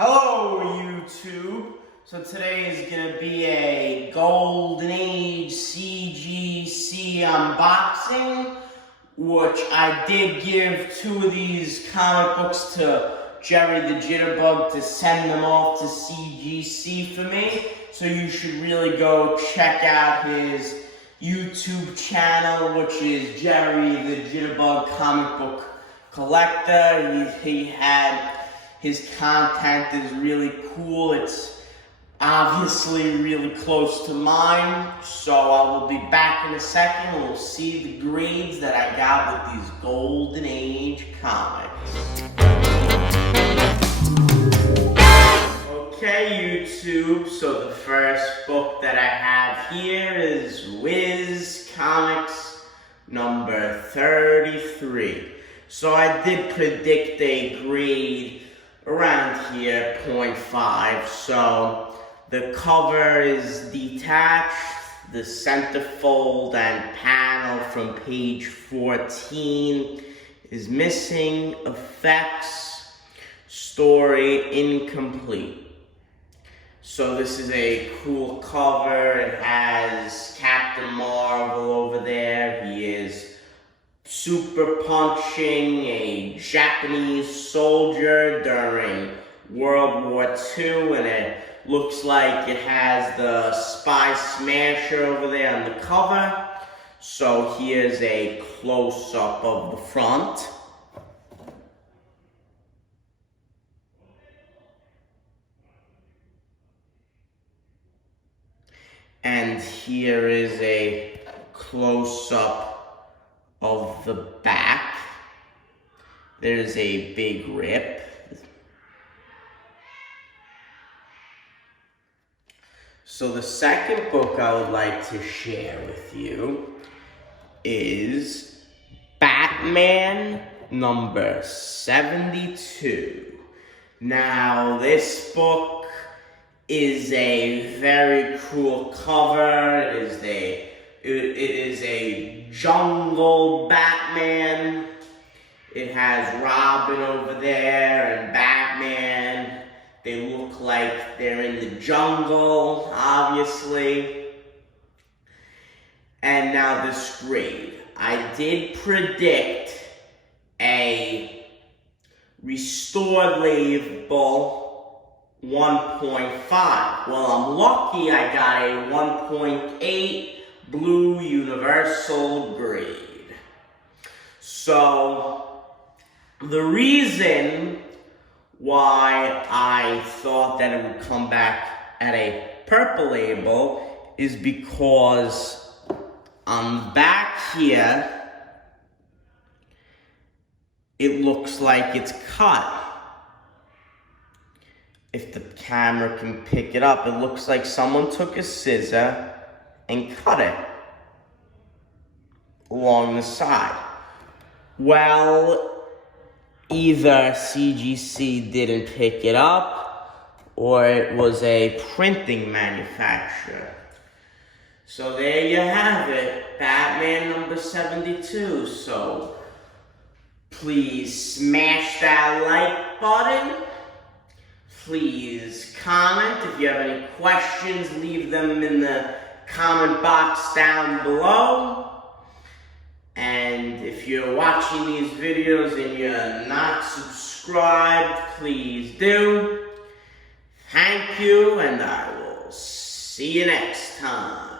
Hello YouTube! So today is going to be a Golden Age Cgc unboxing, which I did give two of these comic books to Jerry the Jitterbug to send them off to Cgc for me. So you should really go check out his YouTube channel, which is Jerry the Jitterbug Comic Book Collector. His content is really cool. It's obviously really close to mine. So I will be back in a second. We'll see the grades that I got with these Golden Age comics. Okay, YouTube. So the first book that I have here is Wiz Comics number 33. So I did predict a grade around here, 0.5. So the cover is detached, the centerfold and panel from page 14 is missing, effects, story incomplete. So this is a cool cover. It has Captain Marvel over there. He is super punching a Japanese soldier during World War II, and it looks like it has the Spy Smasher over there on the cover. So here's a close-up of the front. And here is a close-up of the back. There's a big rip. So the second book I would like to share with you is Batman number 72. Now this book is a very cool cover. It is a jungle Batman. It has Robin over there and Batman. They look like they're in the jungle, obviously. And now this grade. I did predict a restored label 1.5. Well, I'm lucky I got a 1.8 blue universal grade. So the reason why I thought that it would come back at a purple label is because on the back here it looks like it's cut. If the camera can pick it up, it looks like someone took a scissor and cut it along the side. Well, either Cgc didn't pick it up or it was a printing manufacturer. So there you have it, Batman number 72. So please smash that like button. Please comment. If you have any questions, leave them in the comment box down below. And if you're watching these videos and you're not subscribed, please do. Thank you, and I will see you next time.